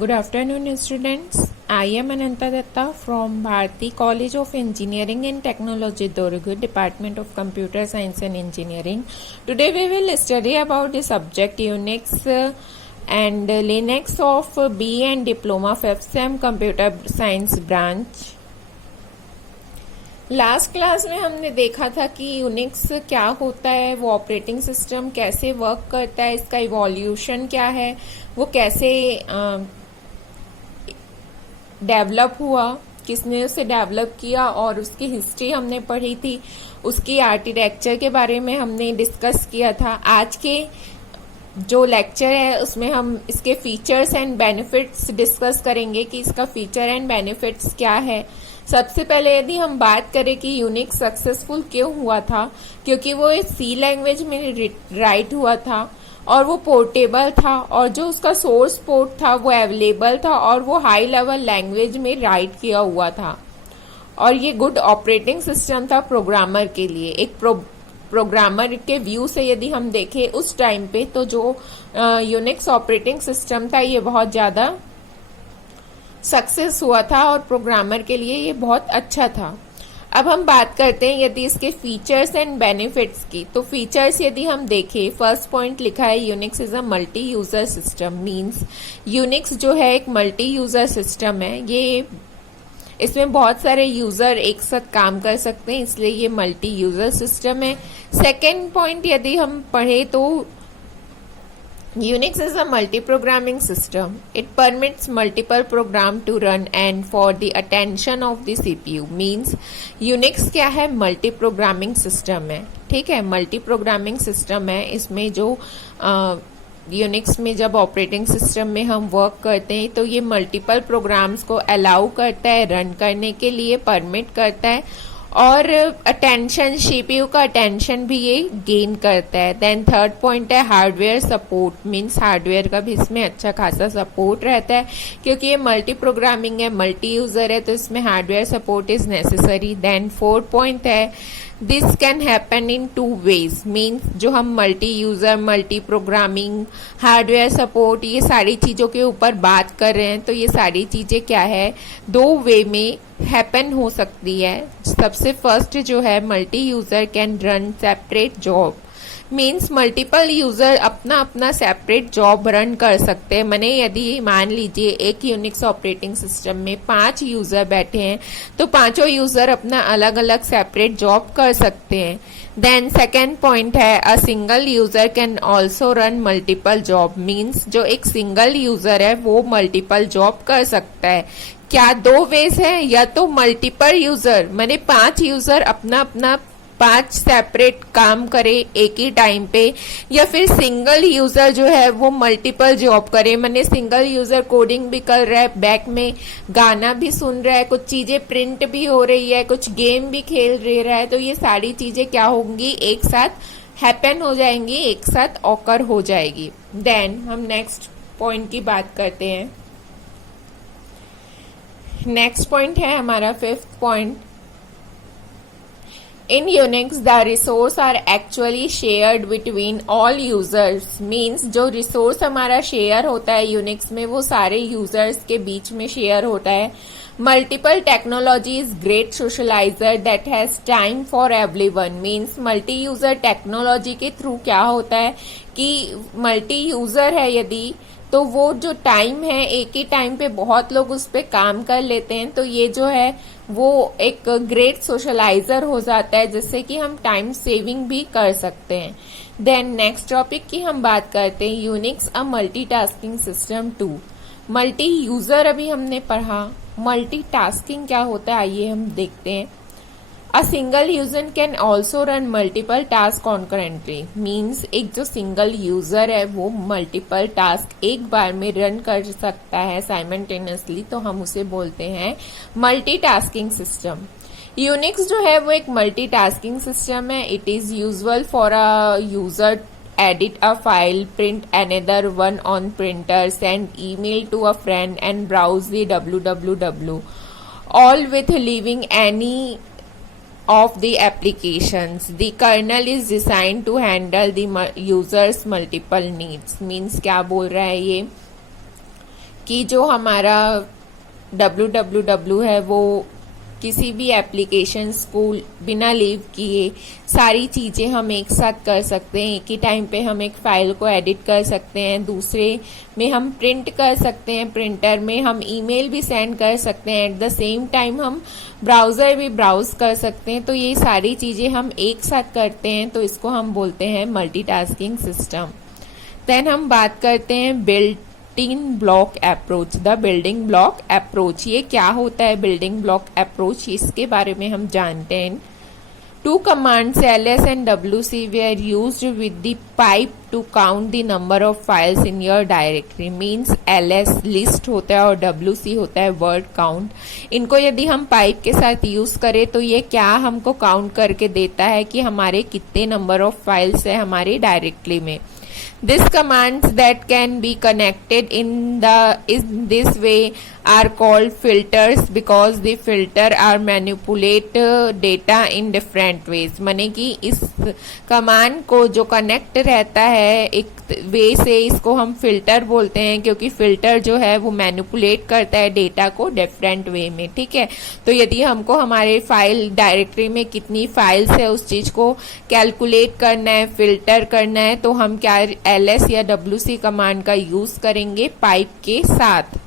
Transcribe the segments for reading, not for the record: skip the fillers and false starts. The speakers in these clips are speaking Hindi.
Good afternoon, students. I am Ananta Datta from Bharati College of Engineering and Technology, Durg, Department of Computer Science and Engineering. Today we will study about the subject Unix and Linux of B and Diploma 5th Sem Computer Science branch. Last class में हमने देखा था कि यूनिक्स क्या होता है, वो ऑपरेटिंग सिस्टम कैसे वर्क करता है, इसका इवोल्यूशन क्या है, वो कैसे डेवलप हुआ, किसने उसे डेवलप किया और उसकी हिस्ट्री हमने पढ़ी थी, उसकी आर्किटेक्चर के बारे में हमने डिस्कस किया था। आज के जो लेक्चर है उसमें हम इसके फीचर्स एंड बेनिफिट्स डिस्कस करेंगे कि इसका फीचर एंड बेनिफिट्स क्या है। सबसे पहले यदि हम बात करें कि यूनिक्स सक्सेसफुल क्यों हुआ था, क्योंकि वो एक सी लैंग्वेज में राइट हुआ था और वो पोर्टेबल था और जो उसका सोर्स पोर्ट था वो अवेलेबल था और वो हाई लेवल लैंग्वेज में राइट किया हुआ था और ये गुड ऑपरेटिंग सिस्टम था प्रोग्रामर के लिए। एक प्रोग्रामर के व्यू से यदि हम देखें उस टाइम पे तो जो यूनिक्स ऑपरेटिंग सिस्टम था ये बहुत ज्यादा सक्सेस हुआ था और प्रोग्रामर के लिए ये बहुत अच्छा था। अब हम बात करते हैं यदि इसके फीचर्स एंड बेनिफिट्स की। तो फीचर्स यदि हम देखें, फर्स्ट पॉइंट लिखा है Unix is a multi user system. Means Unix जो है एक मल्टी यूजर सिस्टम है, ये इसमें बहुत सारे यूजर एक साथ काम कर सकते हैं, इसलिए ये मल्टी यूजर सिस्टम है। सेकेंड पॉइंट यदि हम पढ़े तो Unix is a multi-programming system. It permits multiple program to run and for the attention of the CPU. Means Unix क्या है, multi-programming system है, ठीक है, multi-programming system है। इसमें जो यूनिक्स में जब ऑपरेटिंग सिस्टम में हम वर्क करते हैं तो ये मल्टीपल प्रोग्राम्स को अलाउ करता है, रन करने के लिए परमिट करता है और अटेंशन, सीपीयू का अटेंशन भी ये गेन करता है। देन थर्ड पॉइंट है हार्डवेयर सपोर्ट। मींस हार्डवेयर का भी इसमें अच्छा खासा सपोर्ट रहता है क्योंकि ये मल्टी प्रोग्रामिंग है, मल्टी यूजर है, तो इसमें hardware support is necessary. Then fourth point है this can happen in two ways. Means जो हम multi user, multi programming, hardware support, ये सारी चीजों के ऊपर बात कर रहे हैं तो ये सारी चीजें क्या है, दो वे में हैपन हो सकती है। सबसे फर्स्ट जो है multi user can run separate job. Means multiple user अपना अपना सेपरेट जॉब रन कर सकते हैं। मैंने यदि मान लीजिए एक यूनिक्स ऑपरेटिंग सिस्टम में 5 यूजर बैठे हैं तो पांचों यूजर अपना अलग अलग सेपरेट जॉब कर सकते हैं। देन सेकेंड पॉइंट है a single user can also run multiple job. Means जो एक सिंगल यूजर है वो मल्टीपल जॉब कर सकता है। क्या दो वेज है, या तो मल्टीपल यूजर मैंने 5 यूजर अपना अपना 5 सेपरेट काम करे एक ही टाइम पे, या फिर सिंगल यूजर जो है वो मल्टीपल जॉब करे। मैंने सिंगल यूजर कोडिंग भी कर रहा है, बैक में गाना भी सुन रहा है, कुछ चीजें प्रिंट भी हो रही है, कुछ गेम भी खेल रहा है, तो ये सारी चीजें क्या होंगी, एक साथ हैपन हो जाएंगी, एक साथ ऑकर हो जाएगी। देन हम नेक्स्ट पॉइंट की बात करते हैं। नेक्स्ट पॉइंट है हमारा fifth point. In Unix, the resource are actually shared between all users. Means जो रिसोर्स हमारा शेयर होता है यूनिक्स में वो सारे यूजर्स के बीच में शेयर होता है। Multiple technology is great socializer that has time for everyone. Means multi user technology के थ्रू क्या होता है कि मल्टी यूजर है यदि तो वो जो टाइम है, एक ही टाइम पे बहुत लोग उस पर काम कर लेते हैं, तो ये जो है वो एक ग्रेट सोशलाइजर हो जाता है जिससे कि हम टाइम सेविंग भी कर सकते हैं। देन नेक्स्ट टॉपिक की हम बात करते हैं Unix a multitasking system too. Multi user अभी हमने पढ़ा, मल्टीटास्किंग क्या होता है आइए हम देखते हैं। A single user can also run multiple tasks concurrently. Means एक जो सिंगल यूजर है वो मल्टीपल टास्क एक बार में रन कर सकता है साइमल्टेनियसली, तो हम उसे बोलते हैं मल्टीटास्किंग सिस्टम। यूनिक्स जो है वो एक मल्टीटास्किंग सिस्टम है। It is usual for a user edit a file, print another one on printer, send email to a friend and browse the www, all with leaving any of the applications. The kernel is designed to handle the user's multiple needs. Means क्या बोल रहा है ये कि जो हमारा www है वो किसी भी एप्लीकेशंस को बिना लीव किए सारी चीज़ें हम एक साथ कर सकते हैं। एक ही टाइम पे हम एक फाइल को एडिट कर सकते हैं, दूसरे में हम प्रिंट कर सकते हैं, प्रिंटर में हम ईमेल भी सेंड कर सकते हैं, एट द सेम टाइम हम ब्राउज़र भी ब्राउज कर सकते हैं। तो ये सारी चीज़ें हम एक साथ करते हैं, तो इसको हम बोलते हैं मल्टीटास्किंग सिस्टम। देन हम बात करते हैं building block approach. The building block approach, ये क्या होता है बिल्डिंग ब्लॉक अप्रोच, इसके बारे में हम जानते हैं। Two commands ls and wc were used with the pipe to count the number of files in your directory। means ls list होता है और wc होता है वर्ड काउंट। इनको यदि हम पाइप के साथ यूज करें तो ये क्या हमको काउंट करके देता है कि हमारे कितने नंबर ऑफ फाइल्स है हमारी डायरेक्टरी में। These commands that can be connected in this way are called filters because the filter are manipulate data in different ways। माने कि इस कमांड को जो कनेक्ट रहता है एक वे से, इसको हम फिल्टर बोलते हैं, क्योंकि फिल्टर जो है वो मैनिपुलेट करता है डेटा को डिफरेंट वे में। ठीक है, तो यदि हमको हमारे फाइल डायरेक्टरी में कितनी फाइल्स है उस चीज को कैलकुलेट करना है, फिल्टर करना है, तो हम क्या ls या wc कमांड का यूज करेंगे पाइप के साथ।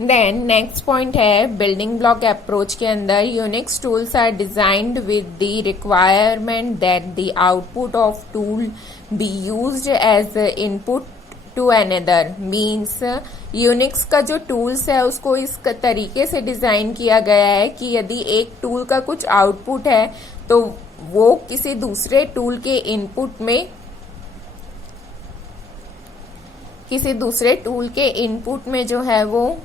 देन नेक्स्ट पॉइंट है बिल्डिंग ब्लॉक अप्रोच के अंदर Unix tools are designed with the requirement that the output of tool be used as input to another. Means Unix का जो टूल्स है उसको इस तरीके से डिजाइन किया गया है कि यदि एक टूल का कुछ आउटपुट है तो वो किसी दूसरे टूल के इनपुट में जो है वो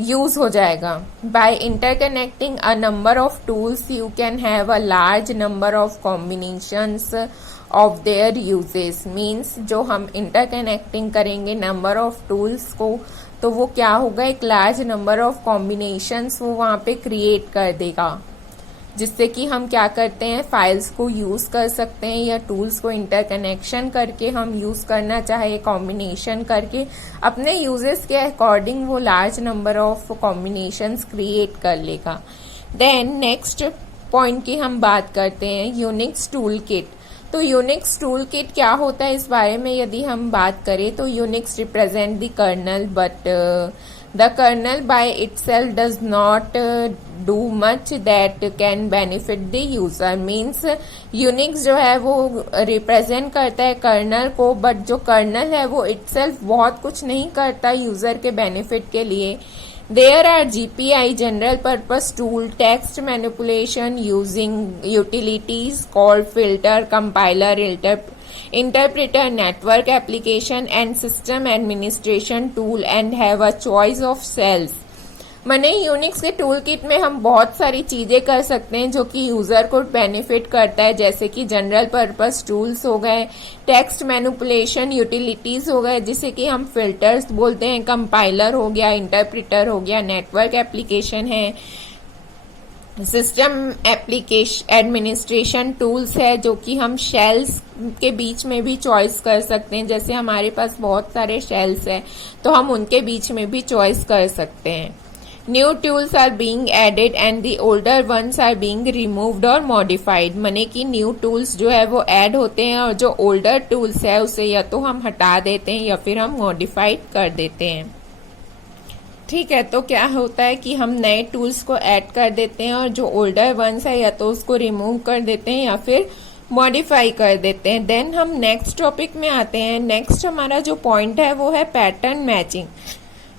यूज हो जाएगा। By interconnecting a number of tools you can have a large number of combinations of their uses. Means जो हम इंटरकनेक्टिंग करेंगे नंबर ऑफ टूल्स को तो वो क्या होगा, एक लार्ज नंबर ऑफ कॉम्बिनेशंस वो वहां पे क्रिएट कर देगा, जिससे कि हम क्या करते हैं फाइल्स को यूज कर सकते हैं या टूल्स को इंटरकनेक्शन करके हम यूज करना चाहे कॉम्बिनेशन करके अपने यूजेस के अकॉर्डिंग वो large number of combinations create कर लेगा। देन नेक्स्ट पॉइंट की हम बात करते हैं यूनिक्स टूल किट। तो यूनिक्स टूल किट क्या होता है इस बारे में यदि हम बात करें तो Unix represent the kernel, but the kernel by itself does not do much that can benefit the user। means Unix जो है वो रिप्रेजेंट करता है कर्नल को, बट जो कर्नल है वो इटसेल्फ बहुत कुछ नहीं करता यूजर के बेनिफिट के लिए। There are GPI general purpose tool text manipulation using utilities called filter, compiler, interpreter, network application and system administration tool and have a choice of cells। मने यूनिक्स के टूल किट में हम बहुत सारी चीजें कर सकते हैं जो कि यूजर को बेनिफिट करता है, जैसे कि जनरल पर्पस टूल्स हो गए, टेक्स्ट मैनिपुलेशन यूटिलिटीज हो गए जिसे कि हम फिल्टर्स बोलते हैं, कंपाइलर हो गया, इंटरप्रेटर हो गया, नेटवर्क एप्लीकेशन है, सिस्टम एप्लीकेशन एडमिनिस्ट्रेशन टूल्स है जो कि हम शेल्स के बीच में भी चॉइस कर सकते हैं। जैसे हमारे पास बहुत सारे शेल्स हैं तो हम उनके बीच में भी चॉइस कर सकते हैं। New tools are being added and the older ones are being removed और मॉडिफाइड। मने कि न्यू टूल्स जो है वो ऐड होते हैं और जो ओल्डर टूल्स है उसे या तो हम हटा देते हैं या फिर हम मॉडिफाइड कर देते हैं। ठीक है, तो क्या होता है कि हम नए टूल्स को ऐड कर देते हैं और जो ओल्डर वंस है या तो उसको रिमूव कर देते हैं या फिर मॉडिफाई कर देते हैं। देन हम नेक्स्ट टॉपिक में आते हैं। नेक्स्ट हमारा जो पॉइंट है वो है पैटर्न मैचिंग।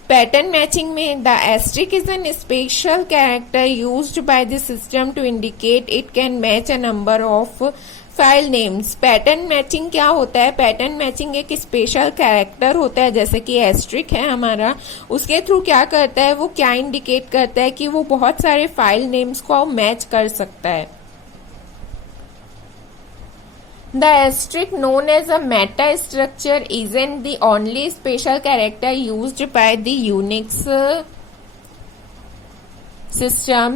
पैटर्न मैचिंग में the asterisk is an special character used by the system to indicate it can match a number of file names. Pattern matching क्या होता है? पैटर्न मैचिंग एक स्पेशल कैरेक्टर होता है जैसे कि एस्ट्रिक है हमारा, उसके थ्रू क्या करता है, वो क्या इंडिकेट करता है कि वो बहुत सारे फाइल नेम्स को मैच कर सकता है। The asterisk known as a meta structure isn't the only special character used by the Unix system.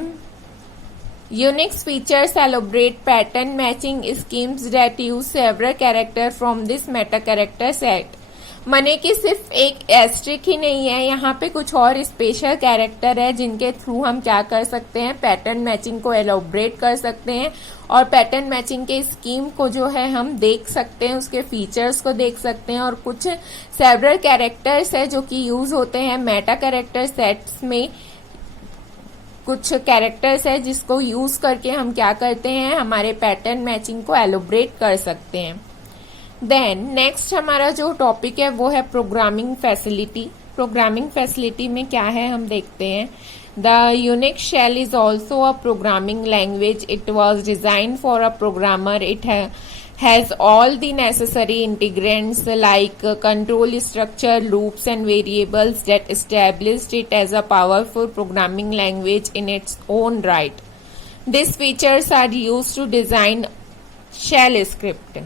Unix features elaborate pattern matching schemes that use several characters from this meta character set. मने कि सिर्फ एक एस्ट्रिक ही नहीं है, यहाँ पे कुछ और स्पेशल कैरेक्टर है जिनके थ्रू हम क्या कर सकते हैं, पैटर्न मैचिंग को एलोबरेट कर सकते हैं और पैटर्न मैचिंग के स्कीम को जो है हम देख सकते हैं, उसके फीचर्स को देख सकते हैं। और कुछ सेवरल कैरेक्टर्स है जो कि यूज होते हैं मेटा कैरेक्टर सेट्स में। कुछ कैरेक्टर्स है जिसको यूज करके हम क्या करते हैं, हमारे पैटर्न मैचिंग को एलोबरेट कर सकते हैं। देन नेक्स्ट हमारा जो टॉपिक है वो है प्रोग्रामिंग फैसिलिटी। प्रोग्रामिंग फैसिलिटी में क्या है हम देखते हैं। The Unix shell is also a programming language. It was design for a programmer. It has all the necessary integrants like control structure, loops and variables that established it as a powerful programming language in its own right. These features are used to design shell script.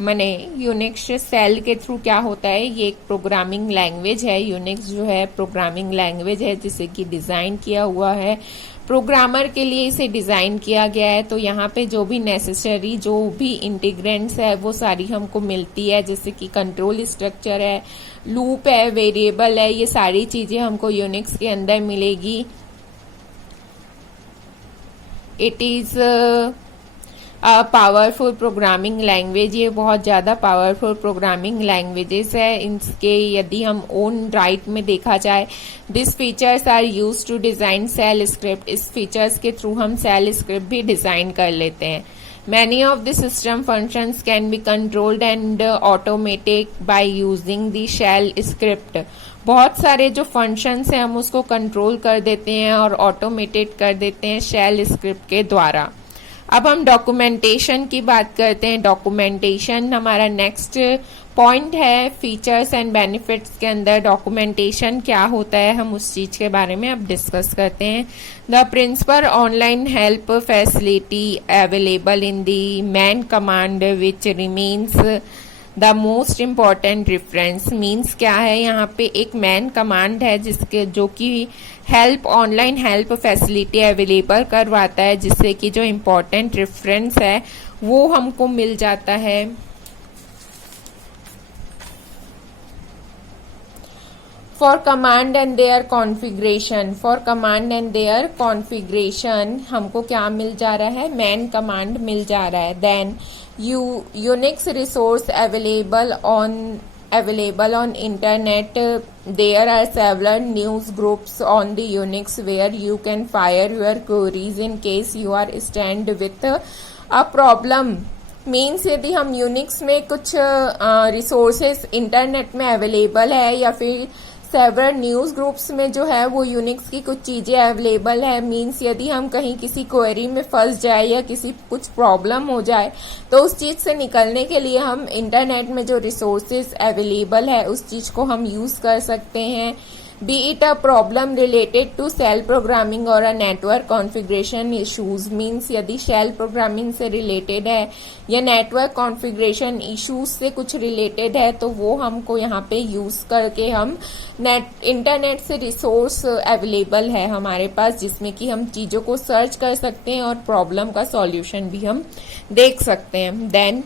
मने यूनिक्स सेल के थ्रू क्या होता है, ये एक प्रोग्रामिंग लैंग्वेज है। यूनिक्स जो है प्रोग्रामिंग लैंग्वेज है जिसे कि डिजाइन किया हुआ है, प्रोग्रामर के लिए इसे डिजाइन किया गया है। तो यहाँ पे जो भी नेसेसरी जो भी इंटीग्रेंट्स है वो सारी हमको मिलती है, जैसे कि कंट्रोल स्ट्रक्चर है, लूप है, वेरिएबल है, ये सारी चीजें हमको यूनिक्स के अंदर मिलेगी। It is powerful programming language. ये बहुत ज़्यादा पावरफुल प्रोग्रामिंग लैंग्वेजेस है। इनके यदि हम ओन राइट में देखा जाए, this features are use to design shell script. इस फीचर्स के थ्रू हम सेल स्क्रिप्ट भी डिजाइन कर लेते हैं। Many of the system functions can be controlled and automated by using the shell script. बहुत सारे जो फंक्शंस हैं हम उसको कंट्रोल कर देते हैं और ऑटोमेटेड कर देते हैं शेल स्क्रिप्ट के द्वारा। अब हम डॉक्यूमेंटेशन की बात करते हैं। डॉक्यूमेंटेशन हमारा नेक्स्ट पॉइंट है। फीचर्स एंड बेनिफिट्स के अंदर डॉक्यूमेंटेशन क्या होता है, हम उस चीज के बारे में अब डिस्कस करते हैं। The principal online help facility available in the man command which remains the most important reference. Means क्या है, यहाँ पे एक मैन कमांड है जिसके जो कि help online help facility available करवाता है, जिससे कि जो इम्पोर्टेंट रेफरेंस है वो हमको मिल जाता है। For command and their configuration, for command and their configuration हमको क्या मिल जा रहा है, मैन कमांड मिल जा रहा है। Then Unix resource available on internet. There are several news groups on the Unix where you can fire your queries in case you are stand with a problem. Means यदि हम यूनिक्स में कुछ रिसोर्सेस इंटरनेट में अवेलेबल है या फिर सेवरल न्यूज ग्रुप्स में जो है वो यूनिक्स की कुछ चीजें अवेलेबल है। मीन्स यदि हम कहीं किसी क्वेरी में फंस जाए या किसी कुछ प्रॉब्लम हो जाए तो उस चीज से निकलने के लिए हम इंटरनेट में जो रिसोर्सेज अवेलेबल है उस चीज को हम यूज कर सकते हैं। Be it a problem related to shell programming और a network configuration issues. Means यदि शेल प्रोग्रामिंग से रिलेटेड है या नेटवर्क कॉन्फ़िगरेशन इश्यूज से कुछ रिलेटेड है तो वो हमको यहाँ पे यूज करके हम इंटरनेट से रिसोर्स अवेलेबल है हमारे पास, जिसमें कि हम चीजों को सर्च कर सकते हैं और प्रॉब्लम का सॉल्यूशन भी हम देख सकते हैं। Then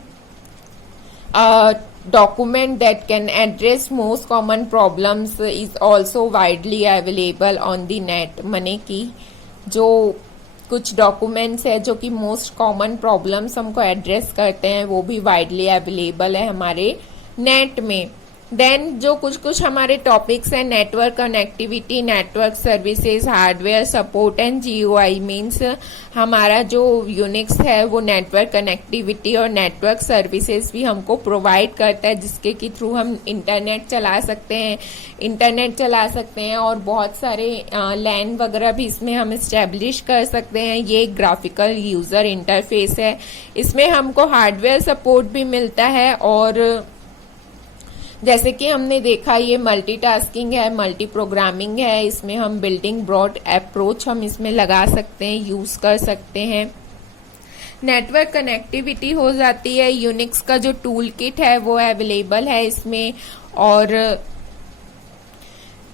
document that can address most common problems is also widely available on the net। मने कि जो कुछ डॉक्यूमेंट्स है जो कि मोस्ट कॉमन प्रॉब्लम्स हमको एड्रेस करते हैं वो भी वाइडली अवेलेबल है हमारे नेट में। देन जो कुछ हमारे टॉपिक्स हैं, network connectivity, network services, hardware support and GUI. Means हमारा जो यूनिक्स है वो नेटवर्क कनेक्टिविटी और नेटवर्क सर्विसेज भी हमको प्रोवाइड करता है, जिसके के थ्रू हम इंटरनेट चला सकते हैं और बहुत सारे लैन वगैरह भी इसमें हम इस्टेब्लिश कर सकते हैं। ये एक ग्राफिकल यूजर इंटरफेस है। इसमें हमको हार्डवेयर सपोर्ट भी मिलता है और जैसे कि हमने देखा ये मल्टीटास्किंग है, मल्टी प्रोग्रामिंग है। इसमें हम बिल्डिंग ब्रॉड अप्रोच हम इसमें लगा सकते हैं, यूज कर सकते हैं। नेटवर्क कनेक्टिविटी हो जाती है। यूनिक्स का जो टूल किट है वो अवेलेबल है इसमें और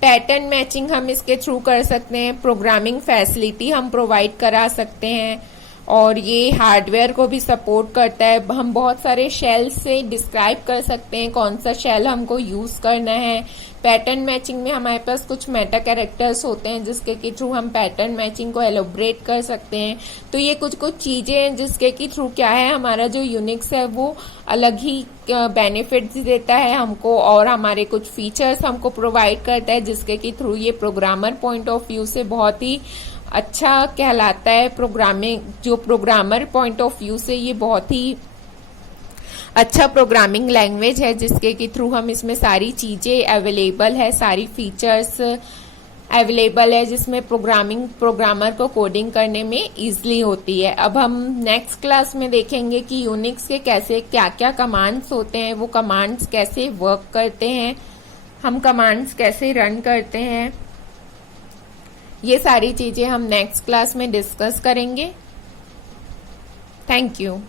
पैटर्न मैचिंग हम इसके थ्रू कर सकते हैं। प्रोग्रामिंग फैसिलिटी हम प्रोवाइड करा सकते हैं और ये हार्डवेयर को भी सपोर्ट करता है। हम बहुत सारे शेल से डिस्क्राइब कर सकते हैं कौन सा शेल हमको यूज़ करना है। पैटर्न मैचिंग में हमारे पास कुछ मेटा कैरेक्टर्स होते हैं जिसके के थ्रू हम पैटर्न मैचिंग को एलोब्रेट कर सकते हैं। तो ये कुछ कुछ चीज़ें हैं जिसके के थ्रू क्या है, हमारा जो यूनिक्स है वो अलग ही बेनिफिट्स देता है हमको, और हमारे कुछ फीचर्स हमको प्रोवाइड करता है जिसके के थ्रू ये प्रोग्रामर पॉइंट ऑफ व्यू से बहुत ही अच्छा कहलाता है। प्रोग्रामिंग जो प्रोग्रामर पॉइंट ऑफ व्यू से ये बहुत ही अच्छा प्रोग्रामिंग लैंग्वेज है जिसके के थ्रू हम इसमें सारी चीज़ें अवेलेबल है, सारी फीचर्स अवेलेबल है जिसमें प्रोग्रामर को कोडिंग करने में ईजिली होती है। अब हम नेक्स्ट क्लास में देखेंगे कि यूनिक्स के कैसे क्या क्या कमांड्स होते हैं, वो कमांड्स कैसे वर्क करते हैं, हम कमांड्स कैसे रन करते हैं। ये सारी चीज़ें हम नेक्स्ट क्लास में डिस्कस करेंगे। Thank you.